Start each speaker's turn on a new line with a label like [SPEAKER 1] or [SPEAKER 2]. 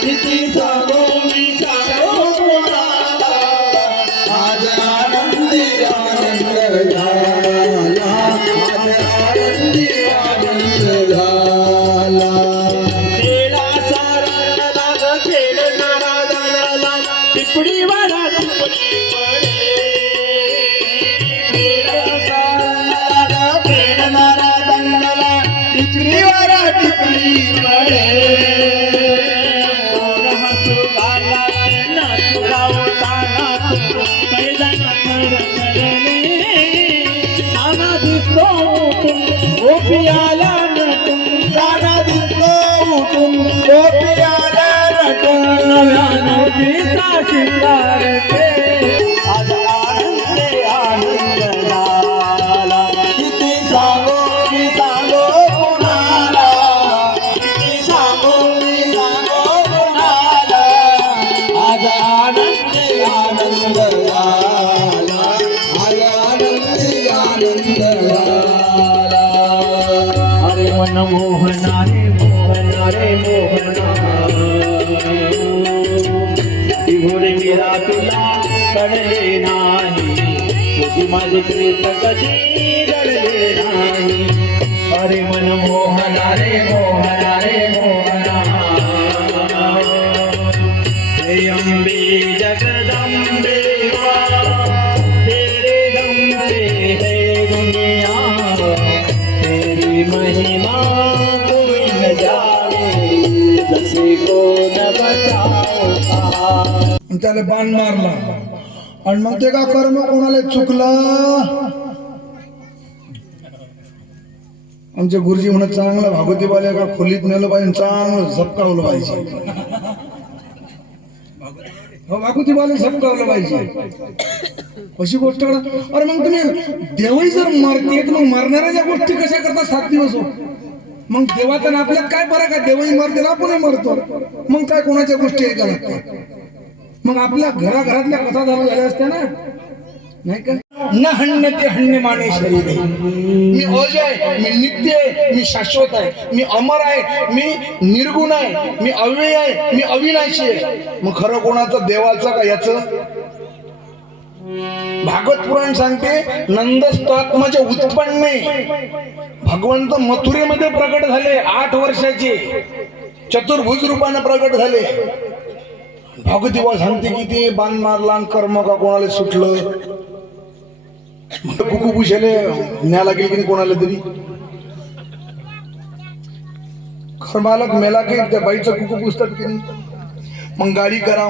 [SPEAKER 1] किती सांगू मी पडे. गोपियाला नटून नाना दिसतो उठून गोपियाला नटून नव्यानं पिता शिंगार मन मोहना रे मोहना रे मोहना मेरा तुला कळले नाही तुझी कधी नाही अरे मन मोहना रे मोहना रे मोहना हे अंबे
[SPEAKER 2] त्याला बाण मारला. आणि मग ते का कर्म कोणाला चुकलं? आमचे गुरुजी म्हणत चांगलं भागवती का खोलीत नेलं पाहिजे चांगलं झपकावलं पाहिजे हो भागवती बाले पाहिजे. अशी गोष्ट करा. अरे मग तुम्ही देवही जर मरते तर मग मरणाऱ्या ज्या गोष्टी कशा करता सात दिवस हो? मग देवाचा आणि आपल्यात काय फरक आहे? देवही मरते ना आपणही मरतो. मग काय कोणाच्या गोष्टी ऐकायला लागतात? मग आपल्या घराघरातल्या कथा झाल्या असत्या ना? नाही का? न हण्य ते हण्य माने शरीर आहे. मी अज आहे मी नित्य आहे मी शाश्वत आहे. मी अमर आहे मी निर्गुण आहे. मी अव्यय आहे मी अविनाशी आहे. मग खरं कोणाचं देवाचं का याचं? भागवत पुराण सांगते नंदस्तात्माचे उत्पन्न. भगवंत मथुरेमध्ये प्रकट झाले आठ वर्षाचे. चतुर्भुज रूपाने प्रकट झाले. भागवती सांगते की ते बाण मारला कर्म का कोणाला सुटलं? कुकू पुशाले न्या लागेल की नाही कोणाला तरी? खरं मालक मेला की त्या बाईचं कुकू पुसतात की नाही? मग गाडी करा